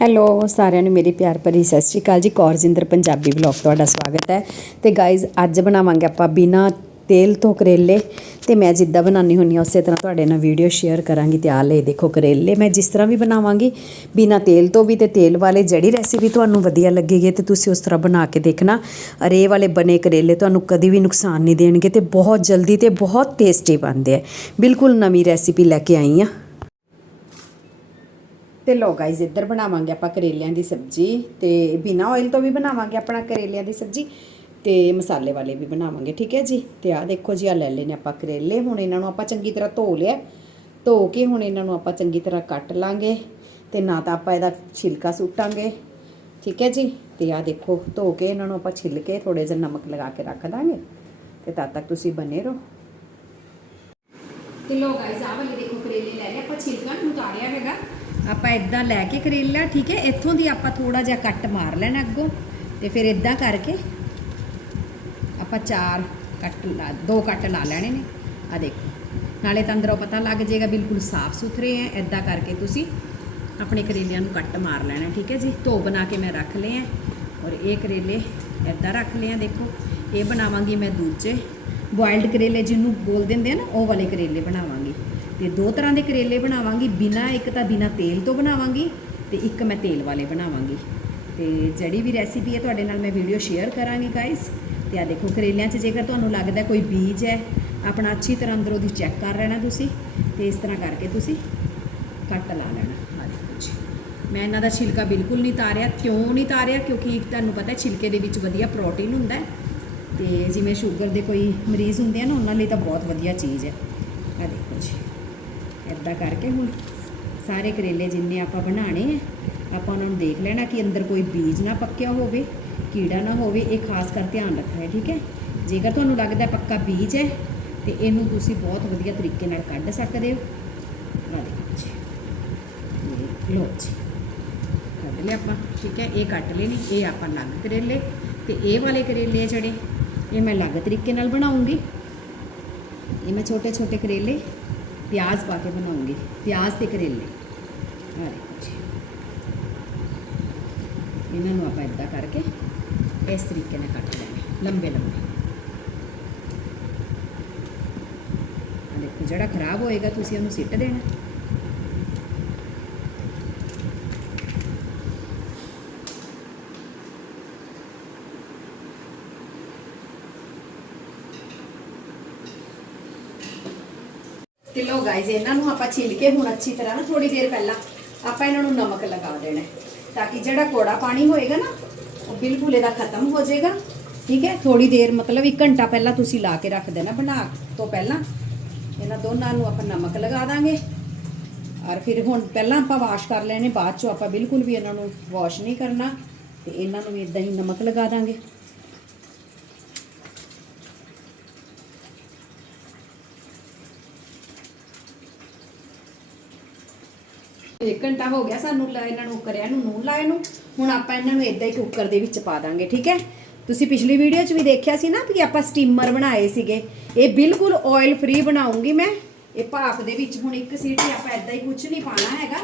Hello ਸਾਰਿਆਂ ਨੂੰ ਮੇਰੀ ਪਿਆਰ ਭਰੀ ਸਤਿ ਸ਼੍ਰੀ ਅਕਾਲ ਜੀ। ਕੌਰਜਿੰਦਰ ਪੰਜਾਬੀ ਵਲੌਗ ਤੁਹਾਡਾ ਸਵਾਗਤ ਹੈ। ਤੇ ਗਾਇਜ਼ ਅੱਜ ਬਣਾਵਾਂਗੇ ਆਪਾਂ ਬਿਨਾ ਤੇਲ ਤੋਂ ਕਰੇਲੇ। ਤੇ ਮੈਂ ਜਿੱਦਾਂ ਬਣਾਉਣੀ ਹੁੰਨੀ ਆ ਉਸੇ ਤਰ੍ਹਾਂ ਤੁਹਾਡੇ ਨਾਲ ਵੀਡੀਓ ਸ਼ੇਅਰ ਕਰਾਂਗੀ। ਤੇ ਆ ਲੈ ਦੇਖੋ ਕਰੇਲੇ, ਮੈਂ ਜਿਸ ਤਰ੍ਹਾਂ ਵੀ ਬਣਾਵਾਂਗੀ, ਬਿਨਾ ਤੇਲ ਤੋਂ ਵੀ ਤੇ ਤੇਲ ਵਾਲੇ ਜਿਹੜੀ ਰੈਸਿਪੀ ਤੁਹਾਨੂੰ ਵਧੀਆ ਲੱਗੇਗੀ, ਤੇ ਤੁਸੀਂ ਉਸ ਤਰ੍ਹਾਂ ਬਣਾ ਕੇ ਦੇਖਣਾ। ਅਰੇ ਵਾਲੇ ਬਣੇ ਕਰੇਲੇ ਤੁਹਾਨੂੰ ਕਦੀ ਵੀ ਨੁਕਸਾਨ ਨਹੀਂ ਦੇਣਗੇ ਤੇ ਬਹੁਤ ਜਲਦੀ ਤੇ ਬਹੁਤ ਟੇਸਟੀ ਬਣਦੇ ਆ। ਬਿਲਕੁਲ ਨਵੀਂ ਰੈਸਿਪੀ ਲੈ ਕੇ ਆਈ ਆ ਤੇ ਲੋ ਗਾਇਜ਼ ਇੱਧਰ ਬਣਾਵਾਂਗੇ ਆਪਾਂ ਕਰੇਲਿਆਂ ਦੀ ਸਬਜ਼ੀ ਤੇ ਬਿਨਾ ਆਇਲ ਤੋਂ ਵੀ ਬਣਾਵਾਂਗੇ ਆਪਣਾ ਕਰੇਲਿਆਂ ਦੀ ਸਬਜ਼ੀ ਤੇ ਮਸਾਲੇ ਵਾਲੇ ਵੀ ਬਣਾਵਾਂਗੇ, ਠੀਕ ਹੈ ਜੀ? ਤੇ ਆਹ ਦੇਖੋ ਜੀ ਆ ਲੈ ਲੈਨੇ ਆਪਾਂ ਕਰੇਲੇ, ਹੁਣ ਇਹਨਾਂ ਨੂੰ ਆਪਾਂ ਚੰਗੀ ਤਰ੍ਹਾਂ ਧੋ ਲਿਆ। ਧੋ ਕੇ ਹੁਣ ਇਹਨਾਂ ਨੂੰ ਆਪਾਂ ਚੰਗੀ ਤਰ੍ਹਾਂ ਕੱਟ ਲਾਂਗੇ ਤੇ ਨਾ ਤਾਂ ਆਪਾਂ ਇਹਦਾ ਛਿਲਕਾ ਸੁੱਟਾਂਗੇ, ਠੀਕ ਹੈ ਜੀ? ਤੇ ਆਹ ਦੇਖੋ, ਧੋ ਕੇ ਇਹਨਾਂ ਨੂੰ ਆਪਾਂ ਛਿਲ ਕੇ ਥੋੜੇ ਜਿਹਾ ਨਮਕ ਲਗਾ ਕੇ ਰੱਖ ਦਾਂਗੇ ਤੇ ਤਦ ਤੱਕ ਤੁਸੀਂ ਬਨੇ ਰਹੋ। ਤੇ ਲੋ ਗਾਇਸ ਆਹ ਵਾਲੇ ਦੇਖੋ ਕਰੇਲੇ ਲੈ ਲਏ, ਆਪਾਂ ਛਿਲਕਾ ਨੂੰ ਉਤਾਰਿਆ ਹੈਗਾ। ਆਪਾਂ ਇਦਾਂ ਲੈ ਕੇ ਕਰੇਲਾ ਠੀਕ ਹੈ? ਇੱਥੋਂ ਦੀ ਆਪਾਂ ਥੋੜਾ ਜਿਹਾ ਕੱਟ ਮਾਰ ਲੈਣਾ ਅੱਗੋਂ ਤੇ ਫਿਰ ਇਦਾਂ ਕਰਕੇ ਆਪਾਂ ਚਾਰ ਕੱਟ ਲਾ, ਦੋ ਕੱਟ ਲਾ ਲੈਣੇ ਨੇ। ਆ ਦੇਖੋ, ਨਾਲੇ ਤਾਂ ਅੰਦਰੋਂ ਪਤਾ ਲੱਗ ਜਾਏਗਾ ਬਿਲਕੁਲ ਸਾਫ਼ ਸੁਥਰੇ ਹੈ ਇਦਾਂ ਕਰਕੇ ਤੁਸੀਂ ਆਪਣੇ ਕਰੇਲਿਆਂ ਨੂੰ ਕੱਟ ਮਾਰ ਲੈਣਾ, ਠੀਕ ਹੈ ਜੀ? ਧੋ ਬਣਾ ਕੇ ਮੈਂ ਰੱਖ ਲਏ ਹੈ ਔਰ ਇਹ ਕਰੇਲੇ ਇਦਾਂ ਰੱਖ ਲਏ ਆ ਦੇਖੋ, ਇਹ ਬਣਾਵਾਂਗੀ ਮੈਂ ਦੂਜੇ ਬੋਇਲਡ ਕਰੇਲੇ ਜਿਹਨੂੰ ਬੋਲ ਦਿੰਦੇ ਆ ਨਾ, ਉਹ ਵਾਲੇ ਕਰੇਲੇ ਬਣਾਵਾਂਗੀ। ਤੇ ਦੋ ਤਰ੍ਹਾਂ ਦੇ ਕਰੇਲੇ ਬਣਾਵਾਂਗੀ, ਬਿਨਾ ਇੱਕ ਤਾਂ ਬਿਨਾ ਤੇਲ ਤੋਂ ਬਣਾਵਾਂਗੀ ਤੇ ਇੱਕ ਮੈਂ ਤੇਲ ਵਾਲੇ ਬਣਾਵਾਂਗੀ। ਤੇ ਜਿਹੜੀ ਵੀ ਰੈਸਿਪੀ ਹੈ ਤੁਹਾਡੇ ਨਾਲ ਮੈਂ ਵੀਡੀਓ ਸ਼ੇਅਰ ਕਰਾਂਗੀ ਗਾਇਸ ਤੇ ਆ ਦੇਖੋ ਕਰੇਲਿਆਂ 'ਚ ਜੇਕਰ ਤੁਹਾਨੂੰ ਲੱਗਦਾ ਕੋਈ ਬੀਜ ਹੈ, ਆਪਣਾ ਅੱਛੀ ਤਰ੍ਹਾਂ ਅੰਦਰੋਂ ਦੀ ਚੈੱਕ ਕਰ ਲੈਣਾ ਤੁਸੀਂ ਤੇ ਇਸ ਤਰ੍ਹਾਂ ਕਰਕੇ ਤੁਸੀਂ ਕੱਟ ਲਾ ਲੈਣਾ। ਆ ਦੇਖੋ ਜੀ ਮੈਂ ਇਹਨਾਂ ਦਾ ਛਿਲਕਾ ਬਿਲਕੁਲ ਨਹੀਂ ਤਾਰਿਆ, ਕਿਉਂ ਨਹੀਂ ਤਾਰਿਆ? ਕਿਉਂਕਿ ਤੁਹਾਨੂੰ ਪਤਾ ਛਿਲਕੇ ਦੇ ਵਿੱਚ ਵਧੀਆ ਪ੍ਰੋਟੀਨ ਹੁੰਦਾ ਹੈ। ਤੇ ਜਿਵੇਂ ਸ਼ੂਗਰ ਦੇ ਕੋਈ ਮਰੀਜ਼ ਹੁੰਦੇ ਆ ਨਾ, ਉਹਨਾਂ ਲਈ ਤਾਂ ਬਹੁਤ ਵਧੀਆ ਚੀਜ਼ ਹੈ। ਆ ਦੇਖੋ ਜੀ। ਇੱਦਾਂ ਕਰਕੇ ਹੁਣ ਸਾਰੇ ਕਰੇਲੇ ਜਿੰਨੇ ਆਪਾਂ ਬਣਾਣੇ ਆ, ਆਪਾਂ ਉਹਨਾਂ ਨੂੰ ਦੇਖ ਲੈਣਾ ਕਿ ਅੰਦਰ ਕੋਈ ਬੀਜ ਨਾ ਪੱਕਿਆ ਹੋਵੇ, ਕੀੜਾ ਨਾ ਹੋਵੇ, ਇਹ ਖਾਸ ਕਰ ਧਿਆਨ ਰੱਖਣਾ ਹੈ, ਠੀਕ ਹੈ? ਜੇਕਰ ਤੁਹਾਨੂੰ ਲੱਗਦਾ ਪੱਕਾ ਬੀਜ ਹੈ, ਤੇ ਇਹਨੂੰ ਤੁਸੀਂ ਬਹੁਤ ਵਧੀਆ ਤਰੀਕੇ ਨਾਲ ਕੱਢ ਸਕਦੇ ਹੋ। ਆ ਦੇਖੋ ਜੀ। ਇਹ ਲਓ ਜੀ। ਕੱਢ ਲਿਆ ਆਪਾਂ, ਠੀਕ ਹੈ? ਇਹ ਕੱਟ ਲਏ ਨੇ, ਇਹ ਆਪਾਂ ਅਲੱਗ ਕਰੇਲੇ, ਤੇ ਇਹ ਵਾਲੇ ਕਰੇਲੇ ਆ ਜਿਹੜੇ, ਇਹ ਮੈਂ ਅਲੱਗ ਤਰੀਕੇ ਨਾਲ ਬਣਾਉਂਗੀ। ਇਹ ਮੈਂ ਛੋਟੇ ਛੋਟੇ ਕਰੇਲੇ ਪਿਆਜ਼ ਪਾ ਕੇ ਬਣਾਉਂਗੀ। ਪਿਆਜ਼ ਤੇ ਕਰੇਲੇ। ਆ ਦੇਖੋ ਜੀ। ਇਹਨਾਂ ਨੂੰ ਆਪਾਂ ਇਦਾਂ ਕਰਕੇ ਇਸ ਤਰੀਕੇ ਨਾਲ ਕੱਟ ਲੈਣੇ। ਲੰਬੇ ਲੰਬੇ। ਦੇਖੋ ਜਿਹੜਾ ਖਰਾਬ ਹੋਏਗਾ, ਤੁਸੀਂ ਉਹਨੂੰ ਸਿੱਟ ਦੇਣਾ। ਲੋ ਗਾਇਜ਼ ਇਹਨਾਂ ਨੂੰ ਆਪਾਂ ਛਿੱਲ ਕੇ ਹੁਣ ਅੱਛੀ ਤਰ੍ਹਾਂ ਨਾ ਥੋੜੀ ਦੇਰ ਪਹਿਲਾਂ ਆਪਾਂ ਇਹਨਾਂ ਨੂੰ ਨਮਕ ਲਗਾ ਦੇਣਾ ਤਾਂ ਕਿ ਜਿਹੜਾ ਕੋੜਾ ਪਾਣੀ ਹੋਏਗਾ ਨਾ, ਉਹ ਬਿਲਕੁਲ ਇਹਦਾ ਖਤਮ ਹੋ ਜਾਏਗਾ। ਠੀਕ ਹੈ? ਥੋੜੀ ਦੇਰ, ਮਤਲਬ 1 ਘੰਟਾ ਪਹਿਲਾਂ ਤੁਸੀਂ ਲਾ ਕੇ ਰੱਖ ਦੇਣਾ, ਬਣਾ ਤੋਂ ਪਹਿਲਾਂ। ਇਹਨਾਂ ਦੋਨਾਂ ਨੂੰ ਆਪਾਂ ਨਮਕ ਲਗਾ ਦਾਂਗੇ। ਔਰ ਫਿਰ ਹੁਣ ਪਹਿਲਾਂ ਆਪਾਂ ਵਾਸ਼ ਕਰ ਲੈਣੇ, ਬਾਅਦ ਚੋਂ ਆਪਾਂ ਬਿਲਕੁਲ ਵੀ ਇਹਨਾਂ ਨੂੰ ਵਾਸ਼ ਨਹੀਂ ਕਰਨਾ, ਤੇ ਇਹਨਾਂ ਨੂੰ ਵੀ ਇਦਾਂ ਹੀ ਨਮਕ ਲਗਾ ਦਾਂਗੇ। ਇੱਕ ਘੰਟਾ ਹੋ ਗਿਆ ਸਾਨੂੰ ਲਾ- ਇਹਨਾਂ ਨੂੰ ਕਰਿਆ ਨੂੰ, ਨੂਨ ਲਾਏ ਨੂੰ। ਹੁਣ ਆਪਾਂ ਇਹਨਾਂ ਨੂੰ ਇਦਾਂ ਹੀ ਕੁੱਕਰ ਦੇ ਵਿੱਚ ਪਾ ਦਾਂਗੇ, ਠੀਕ ਹੈ? ਤੁਸੀਂ ਪਿਛਲੀ ਵੀਡੀਓ 'ਚ ਵੀ ਦੇਖਿਆ ਸੀ ਨਾ ਕਿ ਆਪਾਂ ਸਟੀਮਰ ਬਣਾਏ ਸੀਗੇ। ਇਹ ਬਿਲਕੁਲ ਆਇਲ ਫ੍ਰੀ ਬਣਾਉਂਗੀ ਮੈਂ। ਇਹ ਭਾਫ ਦੇ ਵਿੱਚ ਹੁਣ ਇੱਕ ਸੀਟੀ ਆਪਾਂ ਇਦਾਂ ਹੀ ਕੁਝ ਨਹੀਂ ਪਾਣਾ ਹੈਗਾ।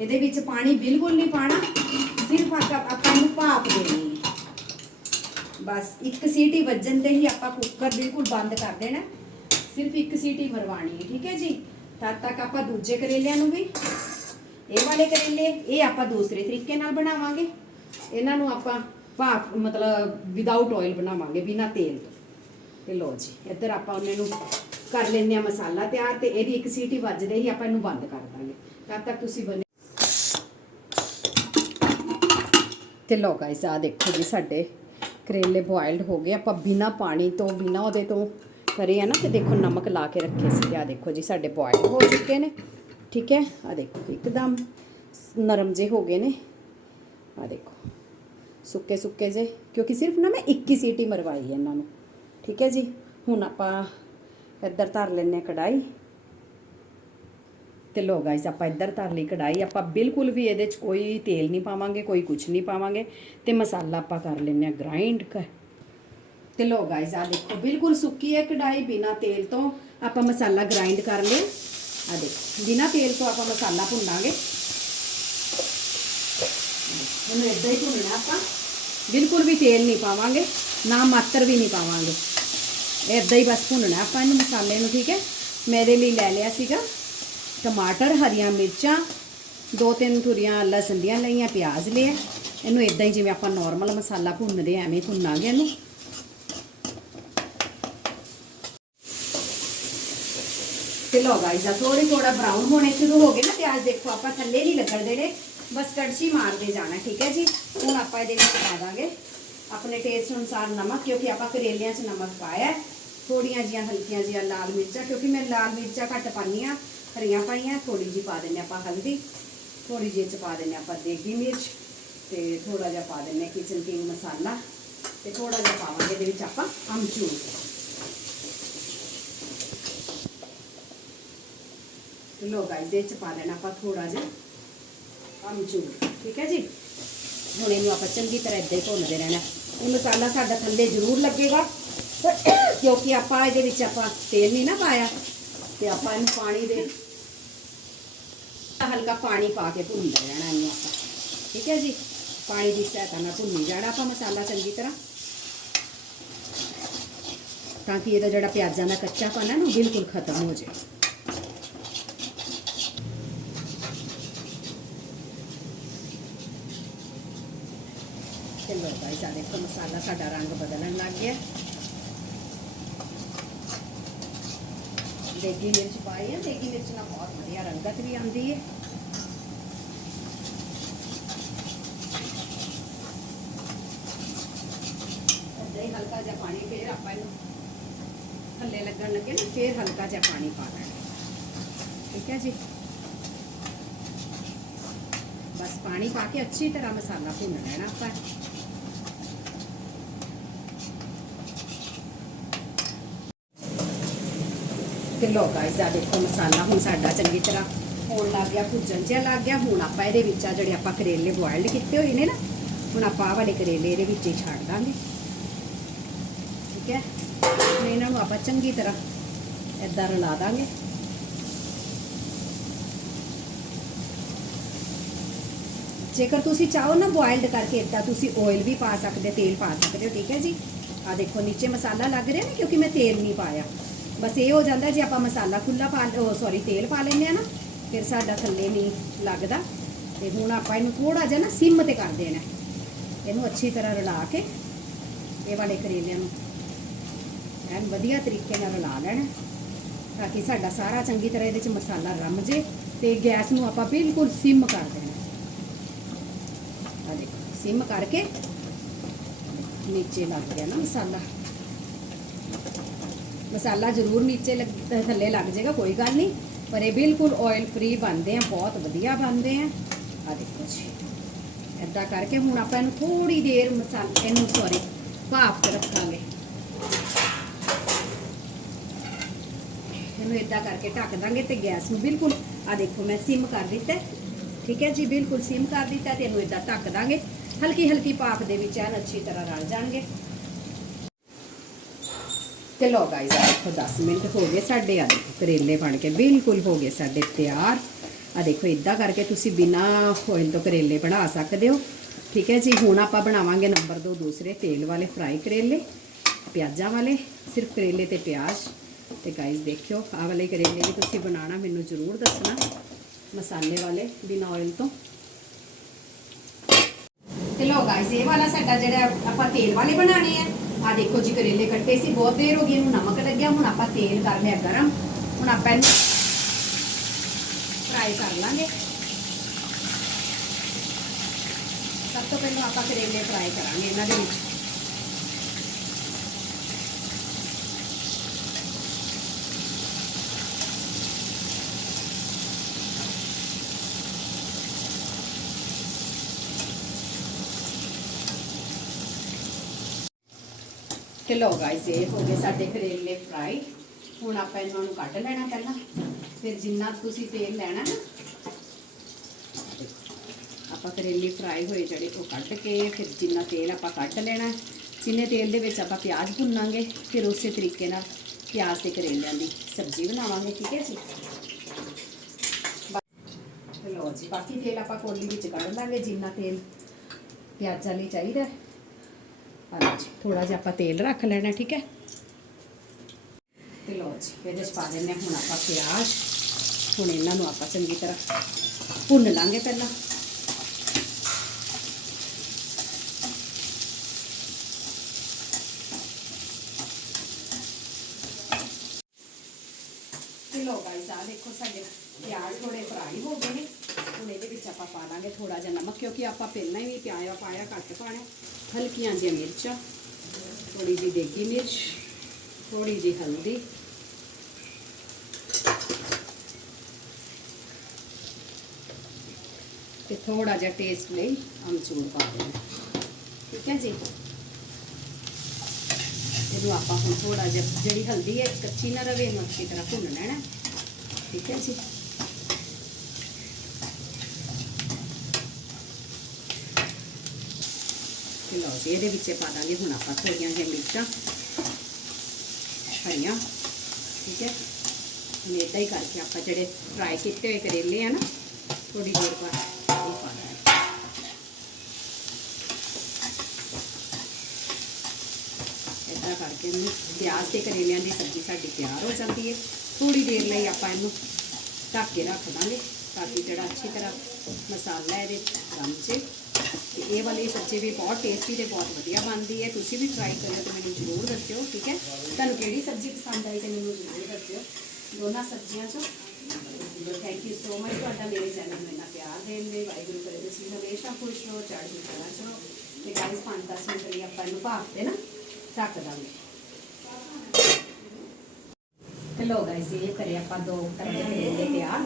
ਇਹਦੇ ਵਿੱਚ ਪਾਣੀ ਬਿਲਕੁਲ ਨਹੀਂ ਪਾਣਾ। ਸਿਰਫ ਆਪਾਂ ਆਪਾਂ ਨੂੰ ਭਾਫ ਦੇਣੀ ਹੈ। ਬਸ ਇੱਕ ਸੀਟੀ ਵੱਜਣ ਤੇ ਹੀ ਆਪਾਂ ਕੁੱਕਰ ਬਿਲਕੁਲ ਬੰਦ ਕਰ ਦੇਣਾ। ਸਿਰਫ ਇੱਕ ਸੀਟੀ ਮਰਵਾਣੀ ਹੈ, ਠੀਕ ਹੈ ਜੀ? ਤਦ ਤੱਕ ਆਪਾਂ ਦੂਜੇ ਕਰੇਲਿਆਂ ਨੂੰ ਵੀ ਇਹ ਵਾਲੇ ਕਰੇਲੇ, ਇਹ ਆਪਾਂ ਦੂਸਰੇ ਤਰੀਕੇ ਨਾਲ ਬਣਾਵਾਂਗੇ। ਇਹਨਾਂ ਨੂੰ ਆਪਾਂ ਭਾਫ, ਮਤਲਬ ਵਿਦਆਊਟ ਆਇਲ ਬਣਾਵਾਂਗੇ, ਬਿਨਾ ਤੇਲ ਤੋਂ। ਤੇ ਲੋ ਜੀ, ਇੱਧਰ ਆਪਾਂ ਉਹਨਾਂ ਨੂੰ ਕਰ ਲੈਂਦੇ ਆ ਮਸਾਲਾ ਤਿਆਰ ਤੇ ਇਹਦੀ ਇੱਕ ਸੀਟੀ ਵੱਜਦੇ ਹੀ ਆਪਾਂ ਇਹਨੂੰ ਬੰਦ ਕਰ ਦਾਂਗੇ। ਤਦ ਤੱਕ ਤੁਸੀਂ ਬਣੇ ਤੇ ਲੋ ਗਾਇਸ ਆ ਦੇਖੋ ਜੀ ਸਾਡੇ ਕਰੇਲੇ ਬੋਇਲਡ ਹੋ ਗਏ। ਆਪਾਂ ਬਿਨਾ ਪਾਣੀ ਤੋਂ, ਬਿਨਾ ਉਹਦੇ ਤੋਂ ਕਰੇ ਆ ਨਾ, ਤੇ ਦੇਖੋ ਨਮਕ ਲਾ ਕੇ ਰੱਖੇ ਸੀ ਆ ਦੇਖੋ ਜੀ, ਸਾਡੇ ਬੋਇਲ ਹੋ ਚੁੱਕੇ ਨੇ। ਠੀਕ ਹੈ ਆ ਦੇਖੋ ਇੱਕਦਮ ਨਰਮ ਜੇ ਹੋ ਗਏ ਨੇ ਆ ਦੇਖੋ ਸੁੱਕੇ ਸੁੱਕੇ ਜੇ ਕਿਉਂਕਿ ਸਿਰਫ ਨਾ ਮੈਂ 21 ਸੀਟੀ ਮਰਵਾਈ ਹੈ ਇਹਨਾਂ ਨੂੰ ਠੀਕ ਹੈ ਜੀ ਹੁਣ ਆਪਾਂ ਇੱਧਰ ਧਰ ਲੈਨੇ ਕੜਾਈ ਤੇ ਲੋ ਗਾਇਸ ਆਪਾਂ ਇੱਧਰ ਧਰ ਲਈ ਕੜਾਈ ਆਪਾਂ ਬਿਲਕੁਲ ਵੀ ਇਹਦੇ 'ਚ ਕੋਈ ਤੇਲ ਨਹੀਂ ਪਾਵਾਂਗੇ ਕੋਈ ਕੁਝ ਨਹੀਂ ਪਾਵਾਂਗੇ ਤੇ ਮਸਾਲਾ ਆਪਾਂ ਕਰ ਲੈਨੇ ਆ ਗ੍ਰਾਈਂਡ ਕਰ ਤੇ ਲੋ ਗਾਇਸ ਆ ਦੇਖੋ ਬਿਲਕੁਲ ਸੁੱਕੀ ਹੈ ਕੜਾਈ ਬਿਨਾ ਤੇਲ ਤੋਂ ਆਪਾਂ ਮਸਾਲਾ ਗ੍ਰਾਈਂਡ ਕਰ ਲਿਆ ਆ ਦੇਖੋ ਬਿਨਾ ਤੇਲ ਤੋਂ ਆਪਾਂ ਮਸਾਲਾ ਭੁੰਨਾਂਗੇ। ਇਹਨੂੰ ਇਦਾਂ ਹੀ ਭੁੰਨਣਾ ਆਪਾਂ। ਬਿਲਕੁਲ ਵੀ ਤੇਲ ਨਹੀਂ ਪਾਵਾਂਗੇ ਨਾ ਮਾਤਰ ਵੀ ਨਹੀਂ ਪਾਵਾਂਗੇ। ਇਦਾਂ ਹੀ ਬਸ ਭੁੰਨਣਾ ਆਪਾਂ ਇਹਨੂੰ ਮਸਾਲੇ ਨੂੰ ਠੀਕ ਹੈ? ਮੈਂ ਇਹਦੇ ਲਈ ਲੈ ਲਿਆ ਸੀਗਾ ਟਮਾਟਰ ਹਰੀਆਂ ਮਿਰਚਾਂ ਦੋ ਤਿੰਨ ਤੁਰੀਆਂ ਲਸਣ ਦੀਆਂ ਲਈਆਂ ਪਿਆਜ਼ ਲਿਆ। ਇਹਨੂੰ ਇਦਾਂ ਹੀ ਜਿਵੇਂ ਆਪਾਂ ਨਾਰਮਲ ਮਸਾਲਾ ਭੁੰਨਦੇ ਆ, ਐਵੇਂ ਭੁੰਨਾਂਗੇ ਇਹਨੂੰ। ਤੇ ਲੋ ਗਾਈਸ ਆ ਥੋੜੇ ਥੋੜਾ ਬਰਾਊਨ ਹੋਣੇ ਸ਼ੁਰੂ ਹੋ ਗਏ ਨਾ ਪਿਆਜ਼ ਦੇਖੋ ਆਪਾਂ ਥੱਲੇ ਨਹੀਂ ਲੱਗਣ ਦੇਣੇ, ਬਸ ਕੜਛੀ ਮਾਰਦੇ ਜਾਣਾ, ਠੀਕ ਹੈ ਜੀ? ਹੁਣ ਆਪਾਂ ਇਹਦੇ ਵਿੱਚ ਪਾ ਦਾਂਗੇ। ਆਪਣੇ ਟੇਸਟ ਅਨੁਸਾਰ ਨਮਕ, ਕਿਉਂਕਿ ਆਪਾਂ ਕਰੇਲਿਆਂ 'ਚ ਨਮਕ ਪਾਇਆ ਹੈ। ਥੋੜੀਆਂ ਜੀਆਂ ਹਲਕੀਆਂ ਜੀਆਂ ਲਾਲ ਮਿਰਚਾਂ, ਕਿਉਂਕਿ ਮੈਂ ਲਾਲ ਮਿਰਚਾਂ ਘੱਟ ਪਾਉਂਦੀ ਹਾਂ, ਹਰੀਆਂ ਪਾਈਆਂ ਥੋੜੀ ਜੀ ਪਾ ਦਿੰਨੇ ਆਪਾਂ ਹਲਦੀ। ਥੋੜੀ ਜਿਹੀ ਚ ਪਾ ਦਿੰਨੇ ਆਪਾਂ ਦੇਗੀ ਮਿਰਚ, ਤੇ ਥੋੜਾ ਜਿਹਾ ਪਾ ਦਿੰਨੇ ਕਿਚਨ ਕਿੰਗ ਮਸਾਲਾ, ਤੇ ਥੋੜਾ ਜਿਹਾ ਪਾਵਾਂਗੇ ਇਹਦੇ ਵਿੱਚ ਆਪਾਂ ਅਮਚੂਰ। ਲੋ ਗਾਈਸ ਇਹ ਚ ਪਾ ਦੇਣਾ ਆਪਾਂ ਥੋੜਾ ਜਿਹਾ ਅਮਚੂਰ ਠੀਕ ਹੈ ਜੀ ਹੁਣ ਇਹਨੂੰ ਆਪਾਂ ਚੰਗੀ ਤਰ੍ਹਾਂ ਇੱਦਾਂ ਹੀ ਭੁੰਨਦੇ ਰਹਿਣਾ ਇਹ ਮਸਾਲਾ ਸਾਡਾ ਥੱਲੇ ਜ਼ਰੂਰ ਲੱਗੇਗਾ ਕਿਉਂਕਿ ਆਪਾਂ ਇਹਦੇ ਵਿੱਚ ਆਪਾਂ ਤੇਲ ਨਹੀਂ ਨਾ ਪਾਇਆ ਤੇ ਆਪਾਂ ਇਹਨੂੰ ਪਾਣੀ ਦੇ ਹਲਕਾ ਪਾਣੀ ਪਾ ਕੇ ਭੁੰਨਦੇ ਰਹਿਣਾ ਇਹਨੂੰ ਆਪਾਂ ਠੀਕ ਹੈ ਜੀ ਪਾਣੀ ਦੀ ਸਹਾਇਤਾ ਨਾਲ ਭੁੰਨੀ ਜਾਣਾ ਆਪਾਂ ਮਸਾਲਾ ਚੰਗੀ ਤਰ੍ਹਾਂ ਤਾਂ ਕਿ ਇਹਦਾ ਜਿਹੜਾ ਪਿਆਜ਼ਾਂ ਦਾ ਕੱਚਾਪਨ ਹੈ ਨਾ ਉਹ ਬਿਲਕੁਲ ਖਤਮ ਹੋ ਜਾਏ ਚਲੋ ਗਾਇਸ ਆ ਦੇਖੋ ਮਸਾਲਾ ਸਾਡਾ ਰੰਗ ਬਦਲਣ ਲੱਗ ਗਿਆ। ਦੇਗੀ ਮਿਰਚ ਪਾਈ ਹੈ ਦੇਗੀ ਮਿਰਚ ਨਾਲ ਬਹੁਤ ਵਧੀਆ ਰੰਗਤ ਵੀ ਆਉਂਦੀ ਹੈ ਅੱਧਾ ਹੀ ਹਲਕਾ ਜਿਹਾ ਪਾਣੀ ਫੇਰ ਆਪਾਂ ਇਹਨੂੰ ਥੱਲੇ ਲੱਗਣ ਲੱਗੇ ਨਾ, ਫੇਰ ਹਲਕਾ ਜਿਹਾ ਪਾਣੀ ਪਾ ਦੇਣਾ। ਠੀਕ ਹੈ ਜੀ? ਬਸ ਪਾਣੀ ਪਾ ਕੇ ਅੱਛੀ ਤਰ੍ਹਾਂ ਮਸਾਲਾ ਭੁੰਨ ਲੈਣਾ ਆਪਾਂ। ਤੇ ਗਾਇਸ ਆ ਦੇਖੋ ਮਸਾਲਾ ਹੁਣ ਸਾਡਾ ਚੰਗੀ ਤਰ੍ਹਾਂ ਹੋਣ ਲੱਗ ਗਿਆ, ਭੁੱਜਣ ਜਿਹਾ ਲੱਗ ਗਿਆ। ਹੁਣ ਆਪਾਂ ਇਹਦੇ ਵਿੱਚ ਆ ਜਿਹੜੇ ਆਪਾਂ ਕਰੇਲੇ ਬੋਇਲਡ ਕੀਤੇ ਹੋਏ ਨੇ ਨਾ, ਹੁਣ ਆਪਾਂ ਆਹ ਵਾਲੇ ਕਰੇਲੇ ਇਹਦੇ ਵਿੱਚ ਹੀ ਛੱਡ ਦਾਂਗੇ। ਠੀਕ ਹੈ? ਹੁਣ ਇਹਨਾਂ ਨੂੰ ਆਪਾਂ ਚੰਗੀ ਤਰ੍ਹਾਂ ਏਦਾਂ ਰਲਾ ਦਾਂਗੇ। ਜੇਕਰ ਤੁਸੀਂ ਚਾਹੋ ਨਾ ਬੋਇਲਡ ਕਰਕੇ ਇੱਦਾਂ ਤੁਸੀਂ ਆਇਲ ਵੀ ਪਾ ਸਕਦੇ, ਤੇਲ ਪਾ ਸਕਦੇ ਹੋ, ਠੀਕ ਹੈ ਜੀ? ਆ ਦੇਖੋ, ਨੀਚੇ ਮਸਾਲਾ ਲੱਗ ਰਿਹਾ ਨਾ, ਕਿਉਂਕਿ ਮੈਂ ਤੇਲ ਨਹੀਂ ਪਾਇਆ। ਬਸ ਇਹ ਹੋ ਜਾਂਦਾ ਜੇ ਆਪਾਂ ਮਸਾਲਾ ਖੁੱਲਾ ਪਾ ਉਹ ਸੌਰੀ ਤੇਲ ਪਾ ਲੈਂਦੇ ਆ ਨਾ, ਫਿਰ ਸਾਡਾ ਥੱਲੇ ਨਹੀਂ ਲੱਗਦਾ। ਤੇ ਹੁਣ ਆਪਾਂ ਇਹਨੂੰ ਥੋੜਾ ਜਿਹਾ ਨਾ ਸਿਮ ਤੇ ਕਰ ਦੇਣਾ। ਇਹਨੂੰ ਅੱਛੀ ਤਰ੍ਹਾਂ ਰਲਾ ਕੇ ਇਹ ਵਾਲੇ ਕਰੇਲਿਆਂ ਨੂੰ ਐਨ ਵਧੀਆ ਤਰੀਕੇ ਨਾਲ ਰਲਾ ਲੈਣਾ, ਤਾਂ ਕਿ ਸਾਡਾ ਸਾਰਾ ਚੰਗੀ ਤਰ੍ਹਾਂ ਇਹਦੇ ਚ ਮਸਾਲਾ ਰਮ ਜੇ ਤੇ ਗੈਸ ਨੂੰ ਆਪਾਂ ਬਿਲਕੁਲ ਸਿਮ ਕਰ ਦੇਣਾ। ਆ ਦੇਖੋ, ਸਿਮ ਕਰਕੇ ਨੀਚੇ ਲੱਗ ਗਿਆ ਨਾ ਮਸਾਲਾ। ਮਸਾਲਾ ਜ਼ਰੂਰ ਨੀਚੇ ਲੱਗ- ਥੱਲੇ ਲੱਗ ਜਾਏਗਾ, ਕੋਈ ਗੱਲ ਨਹੀਂ। ਪਰ ਇਹ ਬਿਲਕੁਲ ਆਇਲ ਫ੍ਰੀ ਬਣਦੇ ਆ, ਬਹੁਤ ਵਧੀਆ ਬਣਦੇ ਆ। ਆ ਦੇਖੋ ਜੀ। ਏਦਾਂ ਕਰਕੇ ਹੁਣ ਆਪਾਂ ਇਹਨੂੰ ਥੋੜੀ ਦੇਰ ਮਸਾਲੇ ਇਹਨੂੰ ਸੌਰੀ ਭਾਫ ਤੇ ਰੱਖਾਂਗੇ। ਇਹਨੂੰ ਏਦਾਂ ਕਰਕੇ ਢੱਕ ਦਾਂਗੇ ਤੇ ਗੈਸ ਨੂੰ ਬਿਲਕੁਲ ਆ ਦੇਖੋ ਮੈਂ ਸਿਮ ਕਰ ਦਿੱਤਾ। ਠੀਕ ਹੈ ਜੀ, ਬਿਲਕੁਲ ਸਿਮ ਕਰ ਦਿੱਤਾ ਤੇ ਇਹਨੂੰ ਏਦਾਂ ਢੱਕ ਦਾਂਗੇ। ਹਲਕੀ ਹਲਕੀ ਭਾਫ ਦੇ ਵਿੱਚ ਐਨ ਅੱਛੀ ਤਰ੍ਹਾਂ ਰਲ ਜਾਣਗੇ। ਤੇ ਲੋ ਗਾਈਸ ਆ ਦੇਖੋ 10 ਮਿੰਟ ਹੋ ਗਏ ਸਾਡੇ ਆ ਦੇਖੋ ਕਰੇਲੇ ਬਣ ਕੇ ਬਿਲਕੁਲ ਹੋ ਗਏ ਸਾਡੇ ਤਿਆਰ। ਆ ਦੇਖੋ ਇਦਾਂ ਕਰਕੇ ਤੁਸੀਂ ਬਿਨਾ ਆਇਲ ਤੋਂ ਕਰੇਲੇ ਬਣਾ ਸਕਦੇ ਹੋ। ਠੀਕ ਹੈ ਜੀ, ਹੁਣ ਆਪਾਂ ਬਣਾਵਾਂਗੇ ਨੰਬਰ 2 ਦੂਸਰੇ, ਤੇਲ ਵਾਲੇ ਫਰਾਈ ਕਰੇਲੇ, ਪਿਆਜ਼ਾਂ ਵਾਲੇ, ਸਿਰਫ ਕਰੇਲੇ ਤੇ ਪਿਆਜ਼। ਤੇ ਗਾਈਸ ਦੇਖਿਓ, ਆਹ ਵਾਲੇ ਕਰੇਲੇ ਵੀ ਤੁਸੀਂ ਬਣਾਉਣਾ, ਮੈਨੂੰ ਜ਼ਰੂਰ ਦੱਸਣਾ, ਮਸਾਲੇ ਵਾਲੇ ਬਿਨਾ ਆਇਲ ਤੋਂ। ਤੇ ਲੋ ਗਾਇਸ ਇਹ ਵਾਲਾ ਸਾਡਾ ਜਿਹੜਾ ਆਪਾਂ ਤੇਲ ਵਾਲੇ ਬਣਾਣੇ ਆ। ਆ ਦੇਖੋ ਜੀ ਕਰੇਲੇ ਕੱਟੇ ਸੀ, ਬਹੁਤ ਦੇਰ ਹੋ ਗਈ ਇਹਨੂੰ ਨਮਕ ਲੱਗਿਆ, ਹੁਣ ਆਪਾਂ ਤੇਲ ਕਰ ਲਿਆ ਗਰਮ। ਹੁਣ ਆਪਾਂ ਇਹਨੂੰ ਫਰਾਈ ਕਰ ਲਾਂਗੇ। ਸਭ ਤੋਂ ਪਹਿਲਾਂ ਆਪਾਂ ਕਰੇਲੇ ਫਰਾਈ ਕਰਾਂਗੇ ਇਹਨਾਂ ਦੇ ਵਿੱਚ। ਤੇ ਲੋ ਗਾਇਸ ਇਹ ਹੋ ਗਏ ਸਾਡੇ ਕਰੇਲੇ ਫਰਾਈ ਹੁਣ ਆਪਾਂ ਇਹਨਾਂ ਨੂੰ ਕੱਢ ਲੈਣਾ ਪਹਿਲਾਂ। ਫਿਰ ਜਿੰਨਾ ਤੁਸੀਂ ਤੇਲ ਲੈਣਾ ਨਾ, ਆਪਾਂ ਕਰੇਲੇ ਫਰਾਈ ਹੋਏ ਜਿਹੜੇ, ਉਹ ਕੱਢ ਕੇ, ਫਿਰ ਜਿੰਨਾ ਤੇਲ ਆਪਾਂ ਕੱਢ ਲੈਣਾ, ਜਿੰਨੇ ਤੇਲ ਦੇ ਵਿੱਚ ਆਪਾਂ ਪਿਆਜ਼ ਭੁੰਨਾਂਗੇ, ਫਿਰ ਉਸੇ ਤਰੀਕੇ ਨਾਲ ਪਿਆਜ਼ ਤੇ ਕਰੇਲਿਆਂ ਦੀ ਸਬਜ਼ੀ ਬਣਾਵਾਂਗੇ, ਠੀਕ ਹੈ ਜੀ? ਬਾ- ਤੇ ਲਓ ਜੀ, ਬਾਕੀ ਤੇਲ ਆਪਾਂ ਕੋਲੀ ਵਿੱਚ ਕੱਢ ਲਾਂਗੇ, ਜਿੰਨਾ ਤੇਲ ਪਿਆਜ਼ਾਂ ਲਈ ਚਾਹੀਦਾ। ਹੈ। ਆ ਲਓ ਜੀ ਥੋੜਾ ਜਿਹਾ ਆਪਾਂ ਤੇਲ ਰੱਖ ਲੈਣਾ, ਠੀਕ ਹੈ? ਤੇ ਲਓ ਜੀ, ਇਹਦੇ ਚ ਪਾ ਦਿੰਦੇ ਹਾਂ ਹੁਣ ਆਪਾਂ ਪਿਆਜ਼। ਹੁਣ ਇਹਨਾਂ ਨੂੰ ਆਪਾਂ ਚੰਗੀ ਤਰ੍ਹਾਂ ਭੁੰਨ ਲਾਂਗੇ ਪਹਿਲਾਂ। ਤੇ ਲੋ ਗਾਇਸ ਆ ਦੇਖੋ ਸਾਡੇ ਪਿਆਜ਼ ਥੋੜੇ ਫਰਾਈ ਹੋ ਗਏ ਨੇ। ਹੁਣ ਇਹਦੇ ਵਿੱਚ ਆਪਾਂ ਪਾ ਦਾਂਗੇ ਥੋੜਾ ਜਿਹਾ ਨਮਕ, ਕਿਉਂਕਿ ਆਪਾਂ ਪਹਿਲਾਂ ਹੀ ਪਿਆਇਆ ਪਾਇਆ, ਘੱਟ ਪਾਣਾ ਹਲਕੀਆਂ ਜਿਹੀਆਂ ਮਿਰਚਾਂ ਥੋੜੀ ਜਿਹੀ ਦੇਗੀ ਮਿਰਚ ਥੋੜੀ ਜਿਹੀ ਹਲਦੀ। ਤੇ ਥੋੜਾ ਜਿਹਾ ਟੇਸਟ ਲਈ ਅਮਚੂਰ ਪਾ ਦੇਣਾ। ਠੀਕ ਹੈ ਜੀ? ਇਹਨੂੰ ਆਪਾਂ ਹੁਣ ਥੋੜਾ ਜਿਹਾ, ਜਿਹੜੀ ਹਲਦੀ ਹੈ, ਕੱਚੀ ਨਾ ਰਵੇ ਇਹਨੂੰ ਤਰ੍ਹਾਂ ਭੁੰਨ ਲੈਣਾ। ਠੀਕ ਹੈ ਜੀ? ਲਓ ਜੀ, ਇਹਦੇ ਵਿੱਚ ਪਾ ਦਾਂਗੇ ਹੁਣ ਆਪਾਂ ਥੋੜੀਆਂ ਜਿਹੀਆਂ ਮਿਰਚਾਂ, ਹਰੀਆਂ, ਠੀਕ ਹੈ? ਹੁਣ ਹੀ ਕਰਕੇ ਆਪਾਂ ਜਿਹੜੇ ਫਰਾਈ ਕੀਤੇ ਹੋਏ ਕਰੇਲੇ ਆ ਨਾ ਥੋੜੀ ਦੇਰ ਬਾਅਦ ਇਹ ਪਾ ਦਾਂਗੇ। ਇਦਾਂ ਕਰਕੇ ਇਹਨੂੰ ਪਿਆਜ਼ ਤੇ ਕਰੇਲਿਆਂ ਦੀ ਸਬਜ਼ੀ ਸਾਡੀ ਤਿਆਰ ਹੋ ਜਾਂਦੀ ਹੈ। ਥੋੜੀ ਦੇਰ ਲਈ ਆਪਾਂ ਇਹਨੂੰ ਢੱਕ ਕੇ ਰੱਖ ਦਾਂਗੇ, ਤਾਂ ਕਿ ਜਿਹੜਾ ਅੱਛੀ ਤਰ੍ਹਾਂ ਮਸਾਲਾ ਇਹਦੇ ਰਮ ਜੇ। ਤੇ ਇਹ ਵਾਲੀ ਸਬਜ਼ੀ ਵੀ ਬਹੁਤ ਟੇਸਟੀ ਤੇ ਬਹੁਤ ਵਧੀਆ ਬਣਦੀ ਹੈ ਤੁਸੀਂ ਵੀ ਟਰਾਈ ਕਰਿਓ ਤੇ ਮੈਨੂੰ ਜ਼ਰੂਰ ਦੱਸਿਓ ਠੀਕ ਹੈ ਤੁਹਾਨੂੰ ਕਿਹੜੀ ਸਬਜ਼ੀ ਪਸੰਦ ਆਈ ਤੇ ਮੈਨੂੰ ਜ਼ਰੂਰ ਦੱਸਿਓ ਦੋਨਾਂ ਸਬਜ਼ੀਆਂ ਚੋਂ ਥੈਂਕ ਯੂ ਸੋ ਮਚ ਤੁਹਾਡਾ ਮੇਰੇ ਚੈਨਲ ਨੂੰ ਇੰਨਾ ਪਿਆਰ ਦੇਣ ਲਈ ਵਾਹਿਗੁਰੂ ਕਰੇ ਤੁਸੀਂ ਹਮੇਸ਼ਾ ਖੁਸ਼ ਰਹੋ ਚੜ੍ਹਦੀ ਕਲਾ ਚ ਰਹੋ ਤੇ ਗਾਇਸ 5-10 ਮਿੰਟ ਲਈ ਆਪਾਂ ਇਹਨੂੰ ਭਾਫ ਤੇ ਨਾ ਢੱਕ ਦਾਂਗੇ ਤੇ ਲੋ ਗਾਇਸ ਇਹ ਕਰੇ ਆਪਾਂ ਦੋ ਕਰੇਲੇ ਕਰੇਲੇ ਤਿਆਰ